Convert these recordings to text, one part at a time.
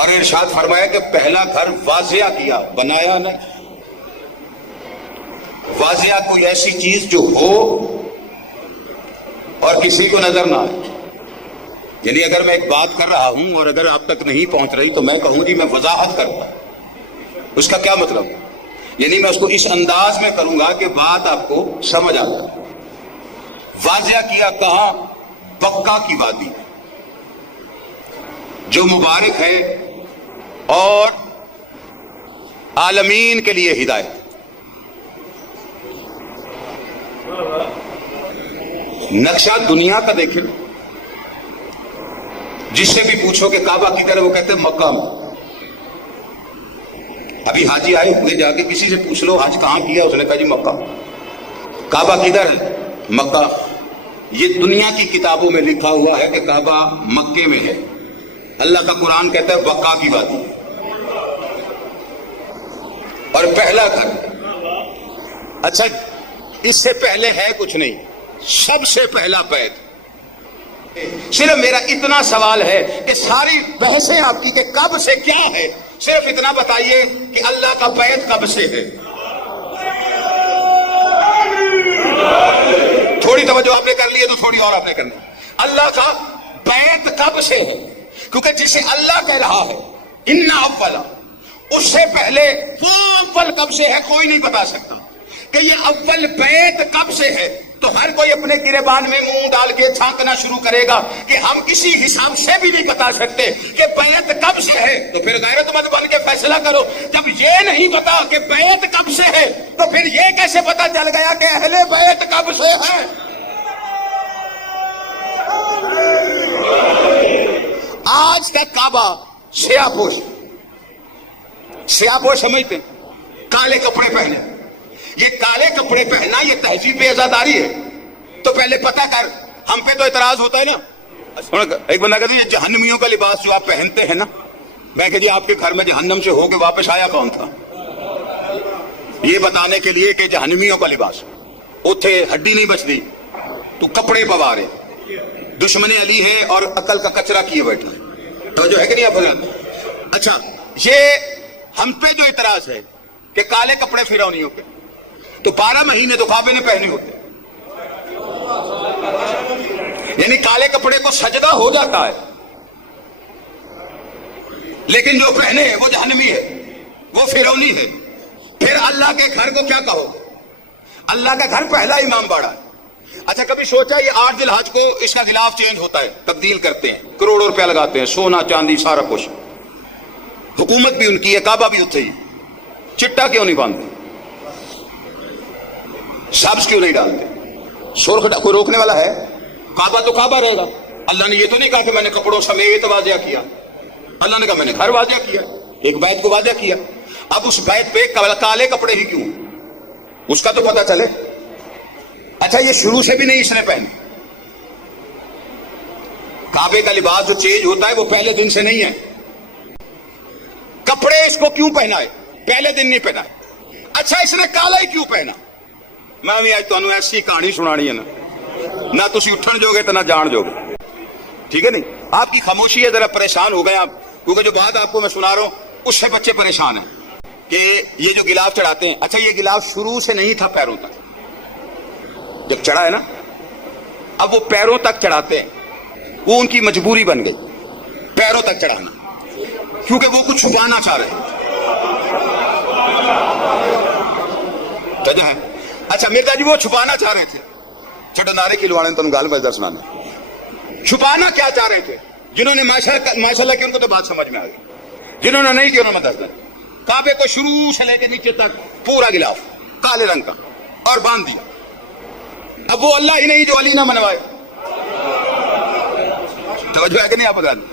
اور ارشاد فرمایا کہ پہلا گھر واضح کیا، بنایا نہیں۔ واضح کوئی ایسی چیز جو ہو اور کسی کو نظر نہ آئے۔ یعنی اگر میں ایک بات کر رہا ہوں اور اگر آپ تک نہیں پہنچ رہی تو میں کہوں جی میں وضاحت کروں، اس کا کیا مطلب؟ یعنی میں اس کو اس انداز میں کروں گا کہ بات آپ کو سمجھ آ جائے۔ واضح کیا کہاں؟ بقا کی وادی جو مبارک ہے اور عالمین کے لیے ہدایت۔ نقشہ دنیا کا دیکھیں، جس سے بھی پوچھو کہ کعبہ کدھر ہے وہ کہتے ہیں مکہ میں۔ ابھی حاجی آئے ہوئے، جا کے کسی سے پوچھ لو حج کہاں کیا، اس نے کہا جی مکہ۔ کعبہ کدھر ہے؟ مکہ۔ یہ دنیا کی کتابوں میں لکھا ہوا ہے کہ کعبہ مکے میں ہے، اللہ کا قرآن کہتا ہے بقا کی وادی۔ اور پہلا گھر، اچھا اس سے پہلے ہے کچھ نہیں، سب سے پہلا بیت۔ صرف میرا اتنا سوال ہے کہ ساری بحثیں آپ کی کہ کب سے کیا ہے، صرف اتنا بتائیے کہ اللہ کا بیت کب سے ہے؟ تھوڑی توجہ آپ نے کر لی ہے تو تھوڑی اور آپ نے کرنی۔ اللہ کا بیت کب سے ہے؟ کیونکہ جسے اللہ کہہ رہا ہے ان اولا، اس سے پہلے وہ اول کب سے ہے کوئی نہیں بتا سکتا کہ یہ اول بیت کب سے ہے۔ تو ہر کوئی اپنے گریبان میں منہ ڈال کے چھانکنا شروع کرے گا کہ ہم کسی حساب سے بھی نہیں بتا سکتے کہ بیت کب سے ہے۔ تو پھر غیرت مند بن کے فیصلہ کرو، جب یہ نہیں پتا کہ بیت کب سے ہے تو پھر یہ کیسے پتا چل گیا کہ اہل بیت کب سے ہے؟ آج تک کعبہ سیاہ پوش سمجھتے ہیں، کالے کپڑے پہنے۔ یہ کالے کپڑے پہننا یہ تہذیب ازاداری ہے۔ تو پہلے پتہ کر، ہم پہ تو اعتراض ہوتا ہے نا، ایک بندہ کہتا ہے یہ جہنمیوں کا لباس جو آپ پہنتے ہیں نا، میں کہ جی آپ کے گھر میں جہنم سے ہو کے واپس آیا کون تھا؟ یہ بتانے کے لیے کہ جہنمیوں کا لباس اتھے ہڈی نہیں بچتی، تو کپڑے پوارے دشمن علی ہے اور عقل کا کچرا کیے بیٹھے تو جو ہے کہ نہیں آپ۔ اچھا یہ ہم پہ جو اعتراض ہے کہ کالے کپڑے فرعونیوں کے، تو 12 مہینے تو کعبے نے پہنے ہوتے، یعنی کالے کپڑے کو سجدہ ہو جاتا ہے، لیکن جو پہنے وہ جہنمی ہے، وہ فرعونی ہے۔ پھر اللہ کے گھر کو کیا کہو؟ اللہ کا گھر پہلا امام باڑا ہے۔ اچھا کبھی سوچا یہ 8 ذی الحج کو اس کا غلاف چینج ہوتا ہے، تبدیل کرتے ہیں، کروڑوں روپیہ لگاتے ہیں، سونا چاندی سارا کچھ، حکومت بھی ان کی ہے، کعبہ بھی اتھے ہی، چٹا کیوں نہیں باندھتے؟ سبز کیوں نہیں ڈالتے؟ سرخ کوئی روکنے والا ہے؟ کعبہ تو کعبہ رہے گا۔ اللہ نے یہ تو نہیں کہا کہ میں نے کپڑوں سمیت واضح کیا، اللہ نے کہا میں نے گھر واضح کیا، ایک بیت کو واضح کیا۔ اب اس بیت پہ کالے کپڑے ہی کیوں؟ اس کا تو پتہ چلے۔ اچھا یہ شروع سے بھی نہیں اس نے پہنے، کعبے کا لباس جو چینج ہوتا ہے وہ پہلے دن سے نہیں ہے۔ کپڑے اس کو کیوں پہنا ہے؟ پہلے دن نہیں پہنا ہے۔ اچھا اس نے کالا ہی کیوں پہنا؟ میں بھی آج تو ایسی کہانی سنانی ہے نہ تسی اٹھن جو گے تو نہ جان جو گے، ٹھیک ہے نہیں؟ آپ کی خاموشی ہے، ذرا پریشان ہو گئے آپ، کیونکہ جو بات آپ کو میں سنا رہا ہوں اس سے بچے پریشان ہیں کہ یہ جو غلاف چڑھاتے ہیں۔ اچھا یہ غلاف شروع سے نہیں تھا پیروں تک، جب چڑھا ہے نا اب وہ پیروں تک چڑھاتے ہیں، وہ ان کی مجبوری بن گئی پیروں تک چڑھانا، کیونکہ وہ کچھ چھپانا چاہ رہے ہیں۔ اچھا مرزا جی وہ چھپانا چاہ رہے تھے، چھوٹے نعرے کی لوانے تم گال مزدار سنانا، چھپانا کیا چاہ رہے تھے؟ جنہوں نے ماشاءاللہ کی ان کو تو بات سمجھ میں آ گئی، جنہوں نے نہیں کی انہوں نے دس دن کعبے کو شروع سے لے کے نیچے تک پورا غلاف کالے رنگ کا اور باندھ دیا۔ اب وہ اللہ ہی نہیں جو علی نہ منوائے، توجہ ہے کہ نہیں آپ بتا دیں؟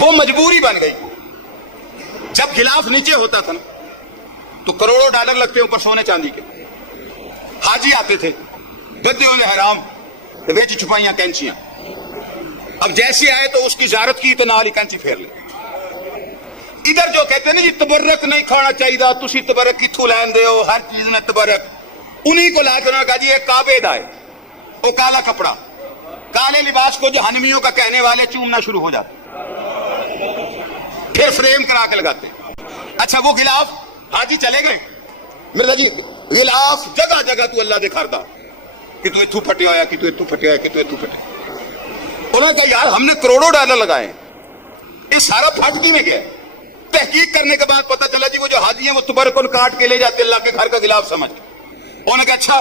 وہ مجبوری بن گئی۔ جب غلاف نیچے ہوتا تھا نا تو کروڑوں ڈالر لگتے اوپر سونے چاندی کے، حاجی آتے تھے بدے ہوئے حرام ویچ چھپائیاں کینچیاں، اب جیسے آئے تو اس کی زیارت کی تو نال ہی کینچی پھیر لے۔ ادھر جو کہتے ہیں نا یہ تبرک نہیں کھانا چاہیے، تسی تبرک کتھوں لین دے ہو، ہر چیز میں تبرک، انہی کو لا کے انہوں نے کہا جی یہ کعبے دا ہے، وہ کالا کپڑا، کالے لباس کو جہنمیوں کا کہنے والے چومنا شروع ہو جاتے۔ پھر فریم کرا کے لگاتے ہیں. اچھا وہ غلاف حاجی چلے گئے مرزا جی, غلاف جگہ جگہ تو اللہ دکھاردا کہ تو اتھو پھٹیا ہوا, کہ تو اتھو پھٹیا ہوا, کہ تو اتھو پھٹیا. انہوں نے کہا یار ہم نے کروڑوں ڈالر لگائے, یہ سارا پھٹ کی میں گیا. تحقیق کرنے کے بعد پتہ چلا جی وہ جو حاجی ہیں وہ تبرکن کاٹ کے لے جاتے اللہ کے گھر کا غلاف سمجھ. انہوں نے کہا اچھا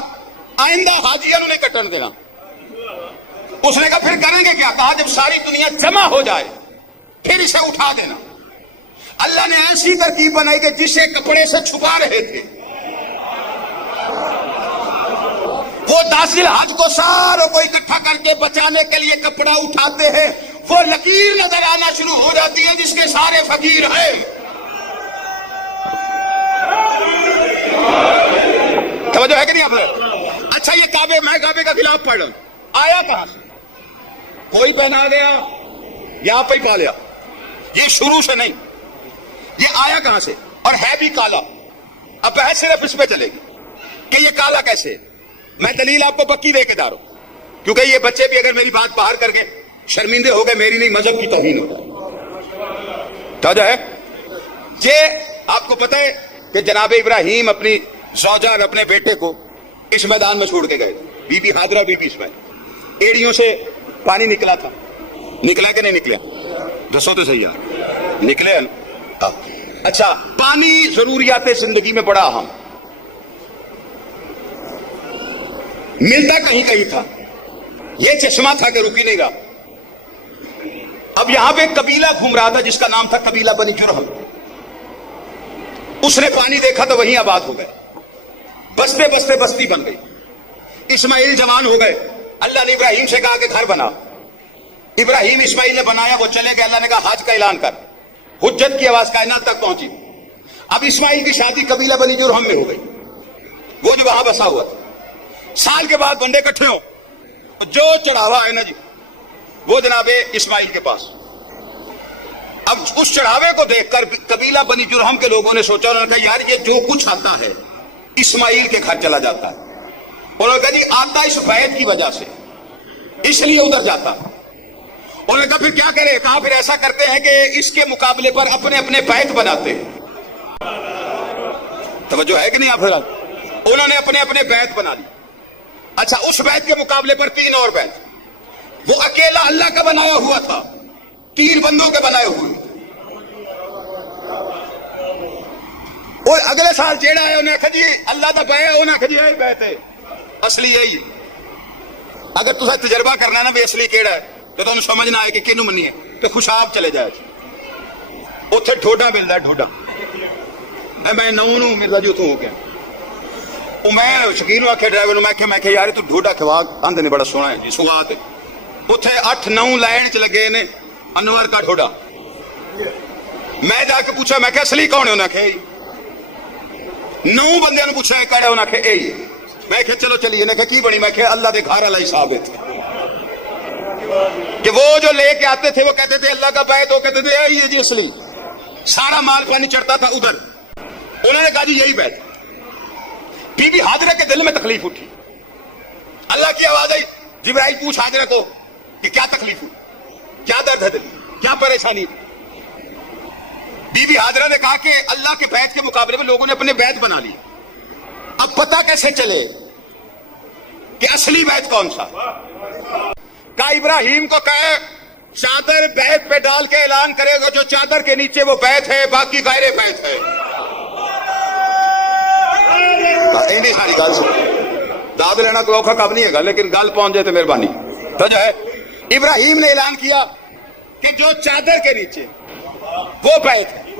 آئندہ حاجیوں نے کٹن دینا. اس نے کہا پھر کریں گے کیا؟ کہا جب ساری دنیا جمع ہو جائے پھر اسے اٹھا دینا. اللہ نے ایسی ترکیب بنائی کہ جسے کپڑے سے چھپا رہے تھے وہ داخل حج کو ساروں کو اکٹھا کر کے بچانے کے لیے کپڑا اٹھاتے ہیں, وہ لکیر نظر آنا شروع ہو جاتی ہے جس کے سارے فقیر ہیں. توجہ ہے کہ نہیں آپ لوگ؟ اچھا یہ کعبے, میں کعبے کا خلاف پڑھ رہا ہوں, آیا کہاں سے؟ کوئی پہنا گیا یہاں پہ ہی پا لیا, یہ شروع سے نہیں, یہ آیا کہاں سے اور ہے بھی کالا. اب بحث صرف اس پہ چلے گی کہ یہ کالا کیسے. میں دلیل آپ کو پکی دے کے جا رہا ہوں, کیونکہ یہ بچے بھی اگر میری بات باہر کر کے شرمندے ہو گئے, میری نہیں مذہب کی توہین ہوتا ہے. توجہ ہے؟ یہ آپ کو پتہ ہے کہ جناب ابراہیم اپنی زوجہ اور اپنے بیٹے کو اس میدان میں چھوڑ کے گئے. بی بی حاجرہ بی بی اسماعیل, ایڑیوں سے پانی نکلا تھا, نکلا کہ نہیں نکلا؟ دسو تو صحیح یار, نکلے. اچھا پانی ضروریات زندگی میں بڑا اہم, ملتا کہیں کہیں تھا, یہ چشمہ تھا کہ رکی نہیں گا. اب یہاں پہ ایک قبیلہ گھوم رہا تھا جس کا نام تھا قبیلہ بنی جرہم. اس نے پانی دیکھا تو وہیں آباد ہو گئے, بستے بستے بستی بن گئی. اسماعیل جوان ہو گئے, اللہ نے ابراہیم سے کہا کہ گھر بنا. ابراہیم اسماعیل نے بنایا, وہ چلے گئے. اللہ نے کہا حج کا اعلان کر. حجت کی آواز کائنات تک پہنچی. اب اسماعیل کی شادی قبیلہ بنی جرہم میں ہو گئی, وہ جو وہاں بسا ہوا تھا. سال کے بعد بندے اکٹھے ہو, جو چڑھاوا ہے نا جی وہ جناب اسماعیل کے پاس. اب اس چڑھاوے کو دیکھ کر قبیلہ بنی جرہم کے لوگوں نے سوچا, انہوں نے کہا یار یہ جو کچھ آتا ہے اسماعیل کے گھر چلا جاتا ہے. انہوں نے کہا جی آتا اس بیت کی وجہ سے, اس لیے ادھر جاتا. انہوں نے کہا پھر کیا کرے؟ کہا پھر ایسا کرتے ہیں کہ اس کے مقابلے پر اپنے اپنے بیت بناتے ہیں. توجہ ہے کہ نہیں آپ؟ انہوں نے اپنے اپنے بیت بنا لی. اچھا اس بیت کے مقابلے پر 3 اور بیت. وہ اکیلا اللہ کا بنایا ہوا تھا, 3 بندوں کے بنائے ہوئے. اور اگلے سال جیڑا ہے انہیں کہا جی اللہ دا بیت, انہیں کہا جی یہی بیت ہے, اصلی یہی. اگر تسا تجربہ کرنا ہے نا بھی اصلی کیڑا ہے تو تمہیں سمجھنا ہے کہ کنوں منی ہے, تو خوشاب چلے جائے. اتنے ڈھوڈا ملتا ہے, ڈھوڈا. میں نو مرزا جی اتوں ہو گیا, میں شکین آخیا ڈرائیور میں کہ یار تو ڈھوڈا کھوا آندے نے بڑا سونا ہے جی سوغات. اتنے 8-9 لائن چ لگے نے انور کا ڈھوڈا. میں جا کے پوچھا, میں کہ اصلی کون ہے؟ انہیں کہ 9 بندے نے پوچھا کہڑا, انہیں کہ یہی. میں کہ چلو چلیے. انہیں کہ کی بنی؟ میں کہ اللہ دے گھر والا حساب ہے کہ وہ جو لے کے آتے تھے وہ کہتے تھے اللہ کا بیت, وہ کہتے تھے یہی ہے جی اصلی. سارا مال پانی چڑھتا تھا ادھر. انہوں نے کہا جی یہی بیت. بی بی حاجرہ کے دل میں تکلیف اٹھی, اللہ کی آواز آئی, جبرائیل پوچھ حاجرہ کو کہ کیا تکلیف ہوئی, کیا درد ہے دل, کیا پریشانی. بی بی حاجرہ نے کہا کہ اللہ کے بیت کے مقابلے میں لوگوں نے اپنے بیت بنا لی. اب پتہ کیسے چلے کہ اصلی بیت کون سا؟ کہا ابراہیم کو کہے چادر بیت پہ ڈال کے اعلان کرے گا جو چادر کے نیچے وہ بیت ہے, باقی غیر بیت ہے. نہیں ساری گل داد لینا کوئی اوکھا کب نہیں ہے گا, لیکن گل پہنچ جائے تو مہربانی. تو جو ہے ابراہیم نے اعلان کیا کہ جو چادر کے نیچے وہ بیت ہے,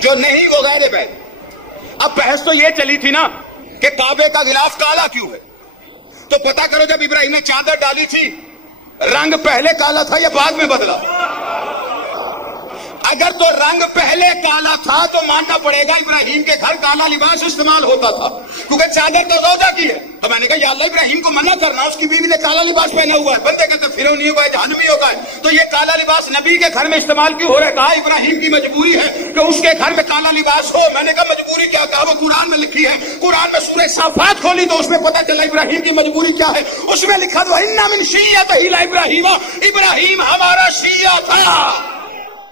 جو نہیں وہ غیر بیت. اب بحث تو یہ چلی تھی نا کہ کعبے کا غلاف کالا کیوں ہے, تو پتا کرو جب ابراہیم نے چادر ڈالی تھی رنگ پہلے کالا تھا یا بعد میں بدلا؟ اگر تو رنگ پہلے کالا تھا تو ماننا پڑے گا ابراہیم کے گھر کالا لباس استعمال ہوتا تھا, کیونکہ چادر تو روزہ کی ہے. تو میں نے کہا یا اللہ ابراہیم کو منع کرنا, اس کی بیوی نے کالا لباس پہنا ہوا ہے. بندے کہتے فرعونی ہوگا, جہنمی ہوگا, تو یہ کالا لباس نبی کے گھر میں استعمال کیوں ہو رہا ہے؟ کہا ابراہیم کی مجبوری ہے کہ اس کے گھر میں کالا لباس ہو. میں نے کہا مجبوری کیا؟ کہا وہ قرآن میں لکھی ہے. قرآن میں سورہ صافات کھولی تو اس میں پتا چلا ابراہیم کی مجبوری کیا ہے. اس میں لکھا تو اِنَّ مِن شِیعَتِهِ لَإِبْرَاہِیمَ, ابراہیم ہمارا شیعہ تھا.